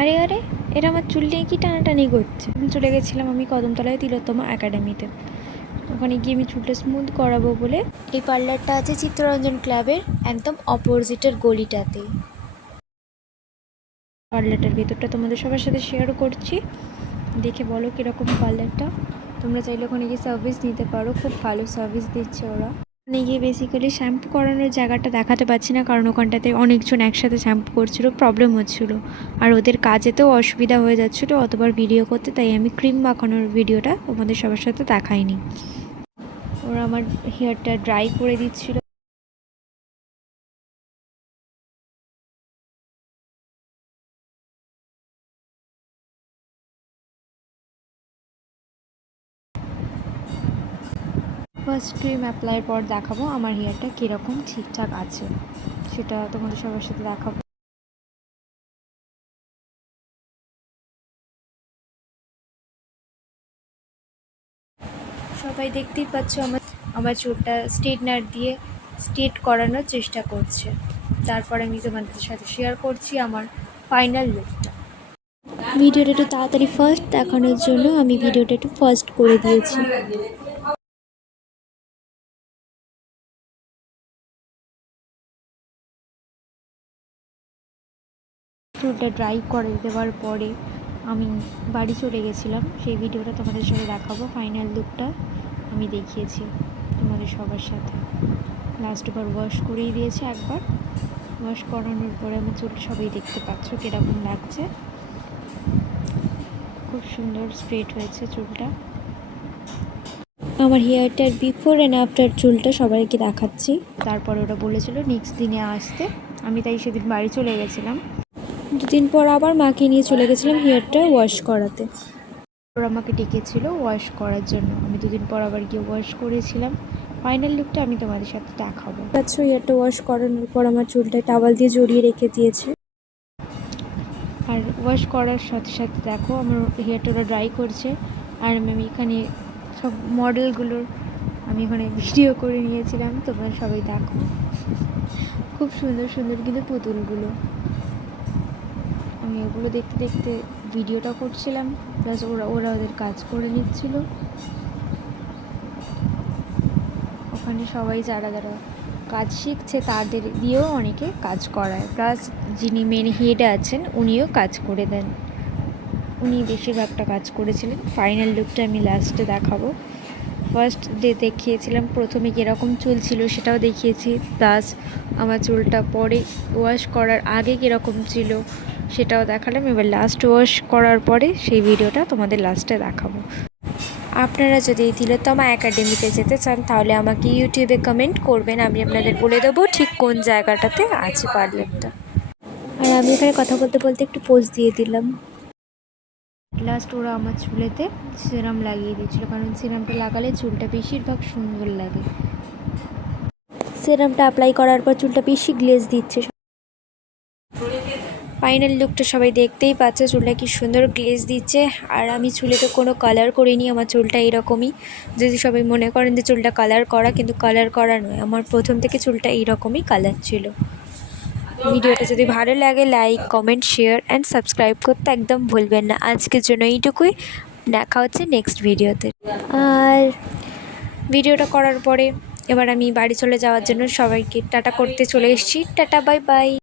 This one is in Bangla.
আরে আরে, এরা আমার চুল নিয়ে কি টানাটানি করছে। চলে গেছিলাম আমি কদমতলায় তিলোত্তমা একাডেমিতে। ওখানে গিয়ে আমি চুলটা স্মুথ করাবো বলে। এই পার্লারটা আছে চিত্তরঞ্জন ক্লাবের একদম অপোজিটের গলিটাতে। পার্লারটার ভেতরটা তোমাদের সবার সাথে শেয়ারও করছি, দেখে বলো কীরকম পার্লারটা। তোমরা চাইলে ওখানে গিয়ে সার্ভিস নিতে পারো, খুব ভালো সার্ভিস দিচ্ছে ওরা। ওখানে গিয়ে বেসিক্যালি শ্যাম্পু করানোর জায়গাটা দেখাতে পারছি না, কারণ ওখানটাতে অনেকজন একসাথে শ্যাম্পু করছিল, প্রবলেম হচ্ছিল, আর ওদের কাজেতেও অসুবিধা হয়ে যাচ্ছিলো অতবার ভিডিও করতে, তাই আমি ক্রিম মাখানোর ভিডিওটা তোমাদের সবার সাথে দেখাইনি। ওরা আমার হেয়ারটা ড্রাই করে দিচ্ছিল। ফার্স্ট ক্রিম অ্যাপ্লাইয়ের পর দেখাবো আমার হেয়ারটা কীরকম ঠিকঠাক আছে, সেটা তোমাদের সবার সাথে দেখাবো। সবাই দেখতেই পাচ্ছ আমার চুলটা স্ট্রেটনার দিয়ে স্ট্রেট করানোর চেষ্টা করছে। তারপর আমি তোমাদের সাথে শেয়ার করছি আমার ফাইনাল লুকটা। ভিডিওটা একটু তাড়াতাড়ি ফার্স্ট দেখানোর জন্য আমি ভিডিওটা একটু ফার্স্ট করে দিয়েছি। চুলটা ড্রাই করে দেওয়ার পরে আমি বাড়ি চলে গেছিলাম, সেই ভিডিওটা তোমাদের সাথে দেখাবো। ফাইনাল লুকটা আমি দেখিয়েছি তোমাদের সবার সাথে। লাস্টবার ওয়াশ করেই দিয়েছে একবার, ওয়াশ করানোর পরে আমার চুলটা সবাই দেখতে পাচ্ছ কীরকম লাগছে। খুব সুন্দর স্ট্রেট হয়েছে চুলটা। আমার হেয়ারটার বিফোর অ্যান্ড আফটার চুলটা সবাইকে দেখাচ্ছি। তারপর ওরা বলেছিল নেক্সট দিনে আসতে, আমি তাই সেদিন বাড়ি চলে গেছিলাম। দুদিন পর আবার মাকে নিয়ে চলে গেছিলাম হেয়ারটা ওয়াশ করাতে। ওরা আমাকে ডেকেছিল ওয়াশ করার জন্য, আমি দুদিন পর আবার গিয়ে ওয়াশ করেছিলাম। ফাইনাল লুকটা আমি তোমাদের সাথে দেখাবো। আচ্ছা, হেয়ারটা ওয়াশ করানোর পর আমার চুলটা টাওয়াল দিয়ে জড়িয়ে রেখে দিয়েছে। আর ওয়াশ করার সাথে সাথে দেখো আমার হেয়ারটা ওরা ড্রাই করছে, আর আমি এখানে সব মডেলগুলোর আমি ওখানে ভিডিও করে নিয়েছিলাম। তোমরা সবাই দেখো, খুব সুন্দর সুন্দর কিন্তু পুতুলগুলো। আমি ওগুলো দেখতে দেখতে ভিডিওটা করছিলাম, প্লাস ওরা ওদের কাজ করে নিচ্ছিল। ওখানে সবাই যারা যারা কাজ শিখছে তাদের দিয়েও অনেকে কাজ করায়, প্লাস যিনি মেন হেড আছেন উনিও কাজ করে দেন। উনি বেশিরভাগটা কাজ করেছিলেন। ফাইনাল লুকটা আমি লাস্টে দেখাবো। ফার্স্ট ডে দেখিয়েছিলাম প্রথমে কীরকম চুল ছিল সেটাও দেখিয়েছি, প্লাস আমার চুলটা পরে ওয়াশ করার আগে কীরকম ছিল সেটাও দেখালাম। এবার লাস্ট ওয়াশ করার পরে সেই ভিডিওটা তোমাদের লাস্টে দেখাবো। আপনারা যদি এই তিলোত্তমা একাডেমিতে যেতে চান তাহলে আমাকে ইউটিউবে কমেন্ট করবেন, আমি আপনাদের বলে দেবো ঠিক কোন জায়গাটাতে আছে পার্লারটা। আর আমি এখানে কথা বলতে বলতে একটু পোজ দিয়ে দিলাম। লাস্ট ওরা আমার চুলেতে সিরাম লাগিয়ে দিয়েছিল, কারণ সিরামটা লাগালে চুলটা বেশিরভাগ সুন্দর লাগে। সিরামটা অ্যাপ্লাই করার পর চুলটা বেশি গ্লেজ দিচ্ছে। ফাইনাল লুকটা সবাই দেখতেই পাচ্ছে, চুলটা কি সুন্দর গ্লেজ দিচ্ছে। আর আমি চুলে তো কোনো কালার করিনি, আমার চুলটা এরকমই। যদি সবাই মনে করেন যে চুলটা কালার করা, কিন্তু কালার করা নয়, আমার প্রথম থেকে চুলটা এইরকমই কালার ছিল। ভিডিওটা যদি ভালো লাগে like comment share and subscribe করতে একদম ভুলবেন না। আজকের জন্য এইটুকুই, দেখা হচ্ছে নেক্সট ভিডিওতে। আর ভিডিওটা করার পরে এবার আমি বাড়ি চলে যাওয়ার জন্য সবাইকে টাটা করতে চলে এসেছি। Tata, bye bye.